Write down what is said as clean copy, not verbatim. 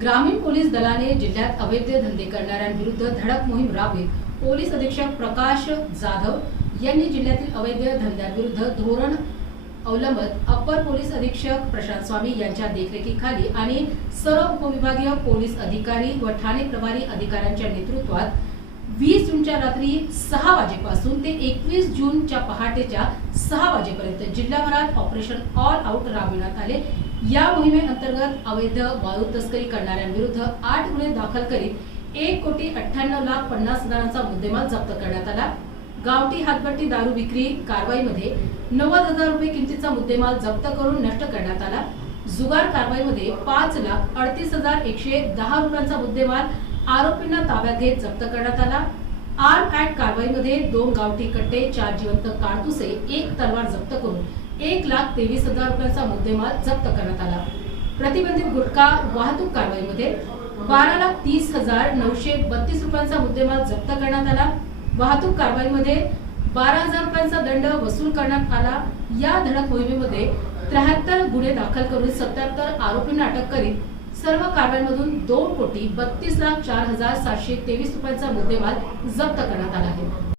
ग्रामीण पोलीस दलाने जिल्ह्यात अवैध धंदे करणाऱ्यांविरुद्ध धडक मोहीम राबवीत पोलीस अधीक्षक प्रकाश जाधव यांनी जिल्ह्यातील अवैध धंद्यांविरुद्ध धोरण अवलंबत अप्पर पोलीस अधीक्षक प्रशांत स्वामी यांच्या देखरेखीखाली आणि सर्व उपविभागीय पोलीस अधिकारी व ठाणे प्रभारी अधिकाऱ्यांच्या नेतृत्वात 20 जूनच्या रात्री 6 वाजेपासून ते 21 जूनच्या पहाटेच्या 6 वाजेपर्यंत जिल्हाभरात ऑपरेशन ऑल आउट राबविण्यात आले। या मोहिमेअंतर्गत अवैध वाळू तस्करी करणाऱ्यांविरुद्ध 8 गुन्हे दाखल करीत 1,98,50,00,000चा मुद्देमाल जप्त करण्यात आला। गावठी हातभट्टी दारू विक्री कारवाईमध्ये 90,000 रुपये किमतीचा मुद्देमाल जप्त करून नष्ट करण्यात आला। जुगार कारवाईमध्ये 5,38,110 रुपयांचा मुद्देमाल आरोपींना ताब्यात घेत जप्त करण्यात आला। आर्म ऍक्ट कारवाईमध्ये 2 गावठी कट्टे, 4 जिवंत कारतुसे, 1 तलवार जप्त करून 1,23,000 रुपयांचा मुद्देमाल जप्त करण्यात आला। प्रतिबंधित गुटखा वाहतूक कारवाईमध्ये 12,30,932 रुपयांचा मुद्देमाल जप्त करण्यात आला। वाहतूक कारवाईमध्ये 12,000 रुपयांचा दंड वसूल करण्यात आला। या धडक मोहिमेमध्ये 73 गुन्हे दाखल करून 77 आरोपींना अटक करीत सर्व कारवाईमधून 2,32,04,723 रुपयांचा मुद्देमाल जप्त करण्यात आला आहे।